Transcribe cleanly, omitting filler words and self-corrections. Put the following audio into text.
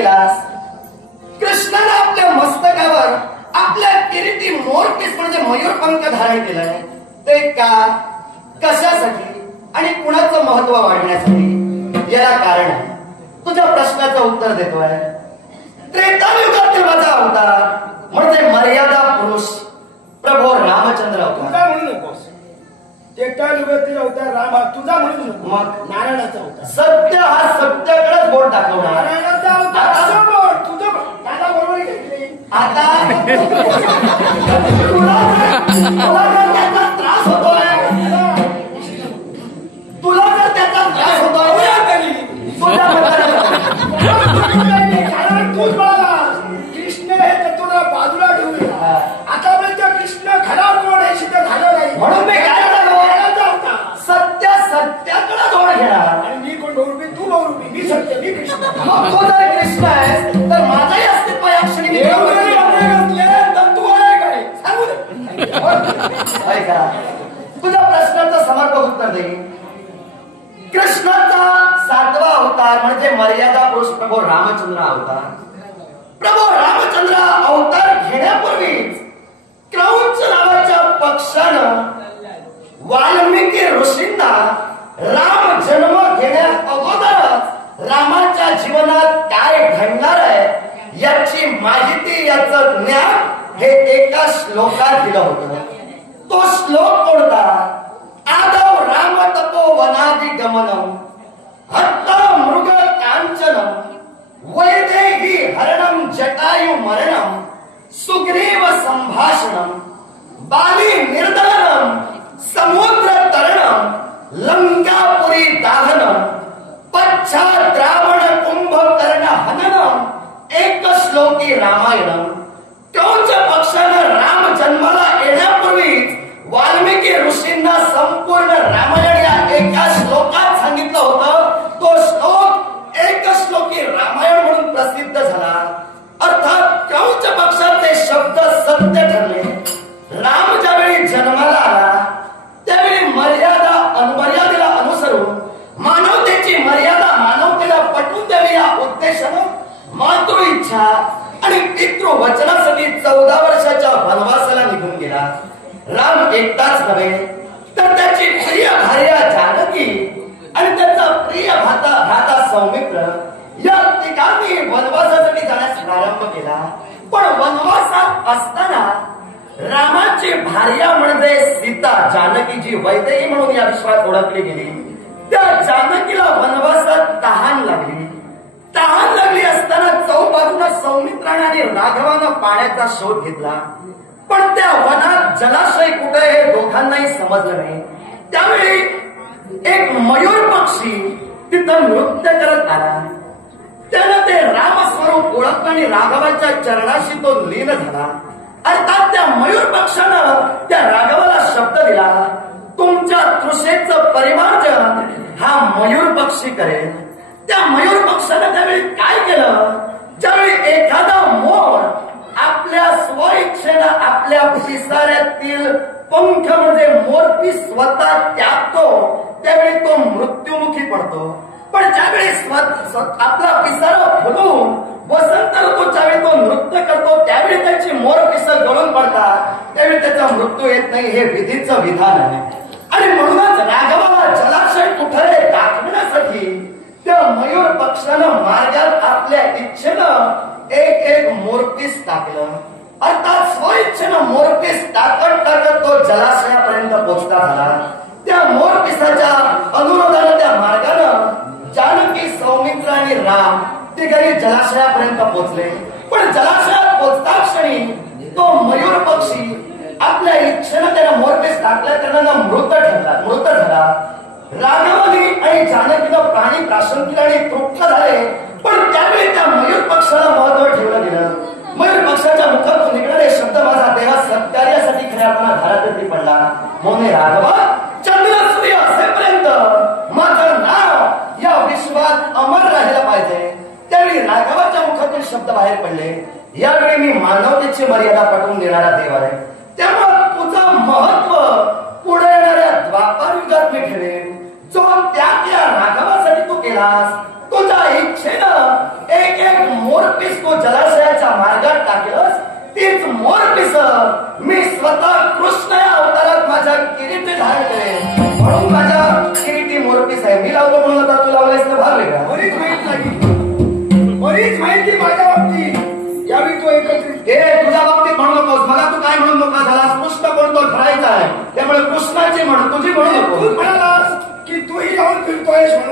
केलास? कृष्णाने आपल्या मस्तकावर आपल्या किरीटी मोरपीस म्हणजे मयूरपंख धारण केलाय. ते का, कशासाठी आणि कुणाचं महत्व वाढण्यासाठी? याला कारण आहे. तुझ्या प्रश्नाचं उत्तर देतोय. त्रेतायुगातील माझा अवतार म्हणजे मर्यादा पुरुष प्रभू रामचंद्र अवतार. तुझा म्हणू नकोस. त्रेतायुगातील अवतार राम हा तुझा म्हणू नको. मग नारायणाचा अवतार. सत्य हा सत्याकडेच बोट दाखवणार. नारायणाचा अवतार बोट तुझं दादा बरोबर घेतली. आता तुला जर त्याचा त्रास होतोय, तुला जर त्याचा त्रास होतोय तूच म्हणालास कृष्ण हे तत्वला बाजूला ठेवूया. आता म्हणजे कृष्ण खरा कोण हे सिद्ध झालं नाही. म्हणून मी काय झालो, सत्य सत्याकडे जोड घेणार. आणि मी कोण बहुरूपी? तू बहुरूपी. मी सत्य, मी कृष्ण. मग तो जर कृष्ण आहेस तर माझाही अस्तित्व या क्षणी मी तू आहे काय सांगू दे. ऐका, तुझ्या प्रश्नाचं समर्पक उत्तर देईन. कृष्णाचा 7वा अवतार म्हणजे मर्यादा पुरुष प्रभू रामचंद्र अवतार. प्रभू रामचंद्र अवतार घेण्यापूर्वीच क्रौंच नावाच्या पक्षानं वाल्मिकी ऋषींना राम जन्म घेण्या अगोदरच रामाच्या जीवनात काय घडणार आहे याची माहिती, याचं ज्ञान हे एका श्लोकात दिलं होतं. तो श्लोक कोणता? आदौ राम तपो वनादि गमनम हत्ता मृग कांचनम वैदेही हरणम जटायु मरणम सुग्रीव संभाषणम बाली निर्दलनम समुद्र तरणम लंकापुरी दाहनम पश्चात रावण कुंभकर्ण हननम एक श्लोकी रामायणम. क्रौंच पक्षानं राम जन्माला येण्यापूर्वी वाल्मिकी ऋषींना संपूर्ण रामायण या एका श्लोकात सांगितलं होतं. तो श्लोक एक श्लोकी रामायण म्हणून प्रसिद्ध झाला. अर्थात क्रौंच पक्षाचे शब्द सत्य ठरले. राम ज्यावेळी जन्माला आला त्यावेळी मर्यादा अनमर्यादेला अनुसरून मानवतेची मर्यादा मानवतेला पटवून द्यावी या उद्देशानं मातृ इच्छा आणि पितृवचनासाठी 14 वर्षाच्या वनवासाला निघून गेला. राम एकटाच नव्हे तर त्याची प्रिय भार्या जानकी आणि त्याचा प्रिय भ्राता सौमित्र या तिघांनी वनवासासाठी जाण्यास प्रारंभ केला. पण वनवासात असताना रामाची भार्या म्हणजे सीता, जानकी जी वैदेही म्हणून या विश्वात ओळखली गेली, त्या जानकीला वनवासात तहान लागली. तहान लागली असताना चौबाजूनं सौमित्राने आणि राघवानं पाण्याचा शोध घेतला. पण त्या वनात जलाशय कुठे हे दोघांनाही समजलं नाही. त्यावेळी एक मयूर पक्षी तिथं नृत्य करत आला. त्यानं ते रामस्वरूप ओळखलं आणि राघवाच्या चरणाशी तो लीन झाला. अर्थात त्या मयूर पक्षानं त्या राघवाला शब्द दिला, तुमच्या तृषेचं परिमार्जन हा मयूर पक्षी करेल. त्या मयूर पक्षानं त्यावेळी काय केलं, ज्यावेळी एखादा मोर आपल्या स्वइच्छेनं आपल्या पिसाऱ्यातील पंख म्हणजे मोरपीस स्वतः त्यागतो त्यावेळी तो मृत्युमुखी पडतो. पण ज्यावेळी आपला पिसारा फुलून वसंत ऋतूच्या वेळी तो नृत्य करतो त्यावेळी त्याची मोरपिस गळून पडतात, त्यावेळी त्याचा मृत्यू येत नाही. हे विधीचं विधान आहे. आणि म्हणूनच राघवाला जलाशय कुठे दाखवण्यासाठी त्या मयूर पक्षानं मार्गात आपल्या इच्छेनं एक मोरपीस टाकलं. अर्थात स्वइच्छेनं मोरपीस टाकत तो जलाशयापर्यंत पोचता झाला. त्या मोरपिसाच्या अनुरोधानं त्या मार्गानं जानकी, सौमित्र आणि राम ते घरी जलाशयापर्यंत पोचले. पण जलाशयात पोचता क्षणी तो मयूर पक्षी आपल्या इच्छेनं त्याला मोरपीस टाकल्या त्यानं मृत झाला. राघवानी आणि जानकीनं प्राणी प्राशन केलं आणि तृप्त झाले. पण त्यावेळी त्या मयूर पक्षाला महत्व ठेवलं गेलं. मयूर पक्षाच्या मुखातून निघणारे शब्द माझा देह सत्कार्यासाठी खऱ्या अर्थानं घरातही पडला. मोने राघवा, चंद्र सूर्य असेपर्यंत माझं नाव या विश्वात अमर राहिलं पाहिजे. त्यावेळी राघवाच्या मुखातून शब्द बाहेर पडले, यावेळी मी मानवतेची मर्यादा पटवून देणारा देव आहे. त्यामुळे तुझं महत्व पुढे येणाऱ्या द्वापार युगात मी ठेवेन. जो त्याग या राघवासाठी तू केलास, तुझ्या इच्छेनं एक मोरपीस तो जलाशयाच्या मार्गात टाकलंस तीच मोरपीस मी स्वतः कृष्ण या अवतारात माझ्या किरीटी धारण करेन. म्हणून माझ्या किरीटी मोरपीस आहे. मी लावतो म्हणून आता तू लावलायस तर भाग वेगळा. बरीच माहिती लागली, बरीच माहिती माझ्या बाबतीत यावेळी तो एकत्रित. हे तुझ्या बाबतीत म्हणू नकोस. मला तू काय म्हणून मोकळा झालास? कृष्ण कोण तो ठरायचा आहे. त्यामुळे कृष्णाची म्हण तुझी म्हणू नको. तू म्हणालास की तूही लावून फिरतोयस म्हणून